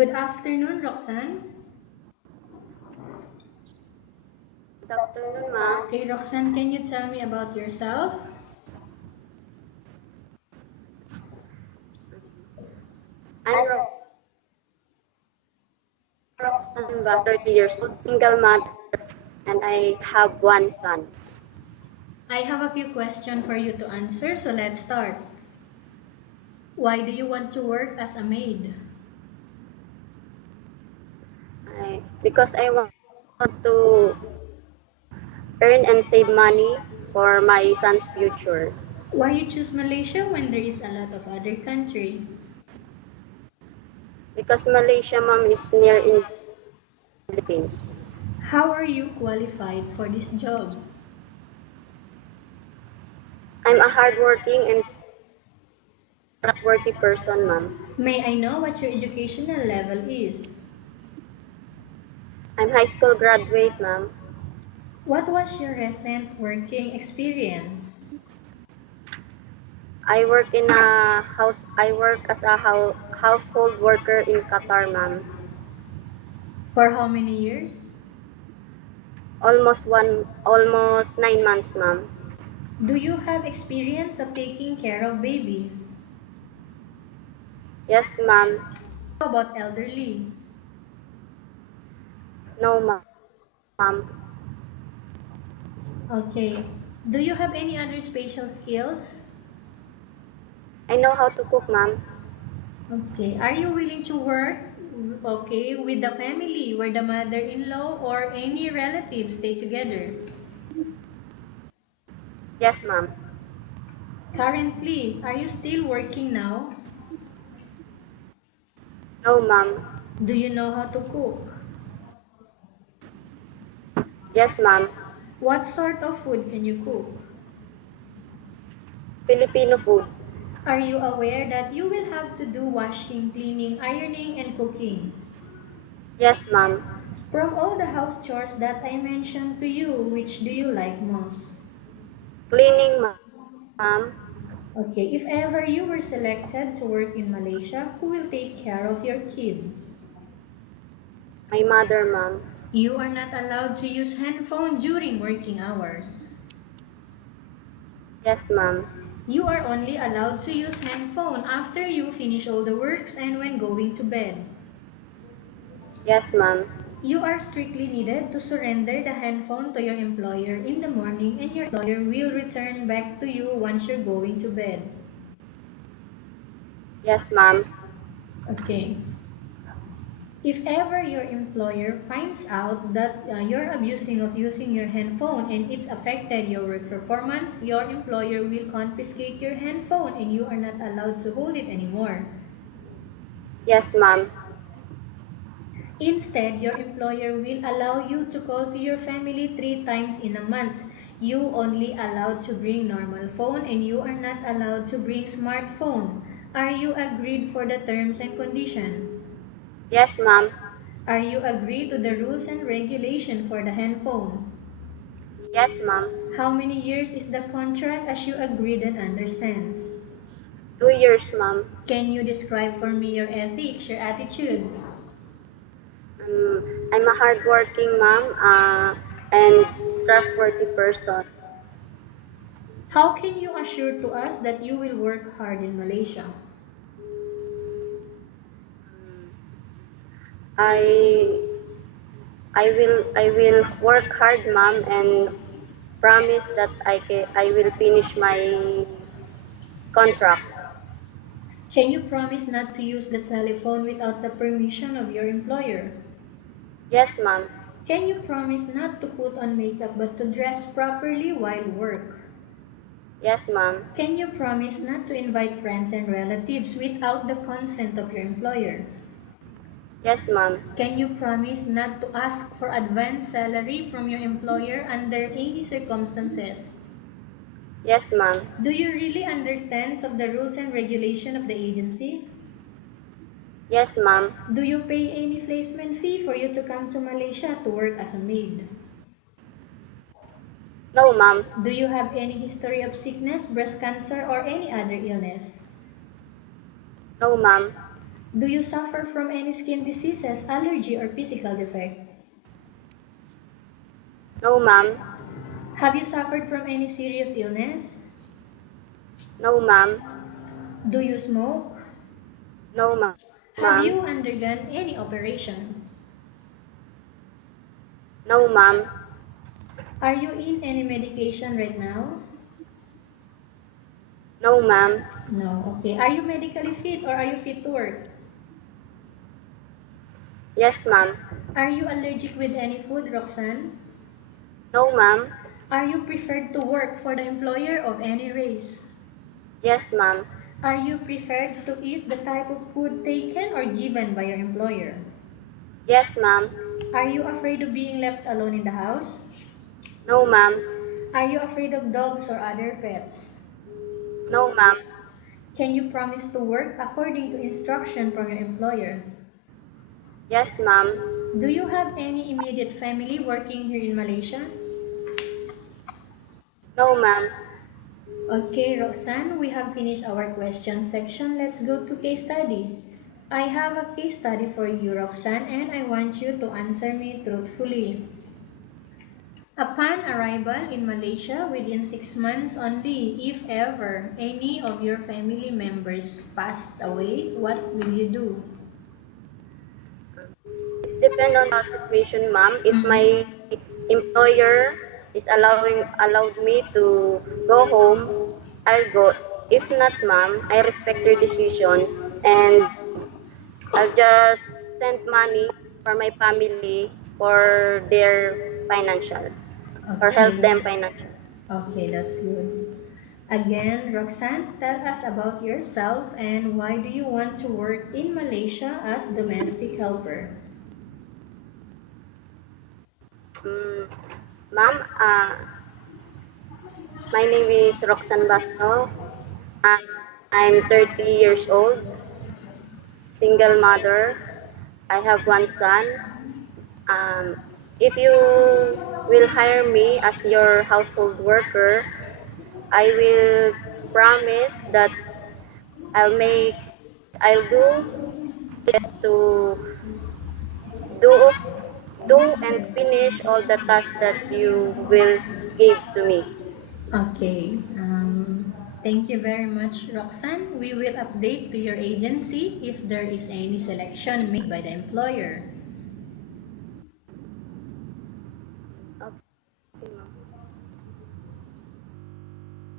Good afternoon, Roxanne. Good afternoon, ma'am. Okay, Roxanne, can you tell me about yourself? I'm Roxanne, 30 years old, single mother, and I have one son. I have a few questions for you to answer, so let's start. Why do you want to work as a maid? Because I want to earn and save money for my son's future. Why you choose Malaysia when there is a lot of other country? Because Malaysia, ma'am, is near in Philippines. How are you qualified for this job? I'm a hardworking and trustworthy person, ma'am. May I know what your educational level is? I'm high school graduate, ma'am. What was your recent working experience? I work in a house. I work as a household worker in Qatar, ma'am. For how many years? Almost 9 months, ma'am. Do you have experience of taking care of baby? Yes, ma'am. How about elderly? No, ma'am. Okay. Do you have any other special skills? I know how to cook, ma'am. Okay. Are you willing to work, okay, with the family where the mother-in-law or any relatives stay together? Yes, ma'am. Currently, are you still working now? No, ma'am. Do you know how to cook? Yes, ma'am. What sort of food can you cook? Filipino food. Are you aware that you will have to do washing, cleaning, ironing, and cooking? Yes, ma'am. From all the house chores that I mentioned to you, which do you like most? Cleaning, ma'am. Okay, if ever you were selected to work in Malaysia, who will take care of your kid? My mother, ma'am. You are not allowed to use handphone during working hours. Yes, ma'am. You are only allowed to use handphone after you finish all the works and when going to bed. Yes, ma'am. You are strictly needed to surrender the handphone to your employer in the morning and your employer will return back to you once you're going to bed. Yes, ma'am. Okay. If ever your employer finds out that you're abusing of using your handphone and it's affected your work performance, your employer will confiscate your handphone and you are not allowed to hold it anymore. Yes, ma'am. Instead, your employer will allow you to call to your family 3 times in a month. You only allowed to bring normal phone and you are not allowed to bring smartphone. Are you agreed for the terms and condition? Yes, ma'am. Are you agreed to the rules and regulation for the handphone? Yes, ma'am. How many years is the contract as you agreed and understands? 2 years, ma'am. Can you describe for me your ethics, your attitude? I'm a hardworking ma'am and trustworthy person. How can you assure to us that you will work hard in Malaysia? I I will work hard, ma'am, and promise that I will finish my contract. Can you promise not to use the telephone without the permission of your employer? Yes, ma'am. Can you promise not to put on makeup but to dress properly while work? Yes, ma'am. Can you promise not to invite friends and relatives without the consent of your employer? Yes, ma'am. Can you promise not to ask for advance salary from your employer under any circumstances? Yes, ma'am. Do you really understand of the rules and regulation of the agency? Yes, ma'am. Do you pay any placement fee for you to come to Malaysia to work as a maid? No, ma'am. Do you have any history of sickness, breast cancer, or any other illness? No, ma'am. Do you suffer from any skin diseases, allergy, or physical defect? No, ma'am. Have you suffered from any serious illness? No, ma'am. Do you smoke? No, Have ma'am. you undergone any operation? No, ma'am. Are you in any medication right now? No, ma'am. No. Okay. Are you medically fit or are you fit to work? Yes, ma'am. Are you allergic with any food, Roxanne? No, ma'am. Are you preferred to work for the employer of any race? Yes, ma'am. Are you preferred to eat the type of food taken or given by your employer? Yes, ma'am. Are you afraid of being left alone in the house? No, ma'am. Are you afraid of dogs or other pets? No, ma'am. Can you promise to work according to instruction from your employer? Yes, ma'am. Do you have any immediate family working here in Malaysia? No, ma'am. Okay, Roxanne, we have finished our question section. Let's go to case study. I have a case study for you, Roxanne, and I want you to answer me truthfully. Upon arrival in Malaysia within 6 months only, if ever any of your family members passed away, what will you do? It's depend on the situation, ma'am. If my Mm-hmm. employer is allowed me to go home, I'll go. If not, ma'am, I respect your decision and I'll just send money for my family for their financial or help Okay. them financially. Okay, that's good. Again, Roxanne, tell us about yourself and why do you want to work in Malaysia as domestic helper? Mm, ma'am, my name is Roxanne Basto. Um, I'm 30 years old, single mother. I have one son. Um, if you will hire me as your household worker, I will promise that I'll make, I'll do best to do, do and finish all the tasks that you will give to me. Okay. Thank you very much, Roxanne. We will update to your agency if there is any selection made by the employer.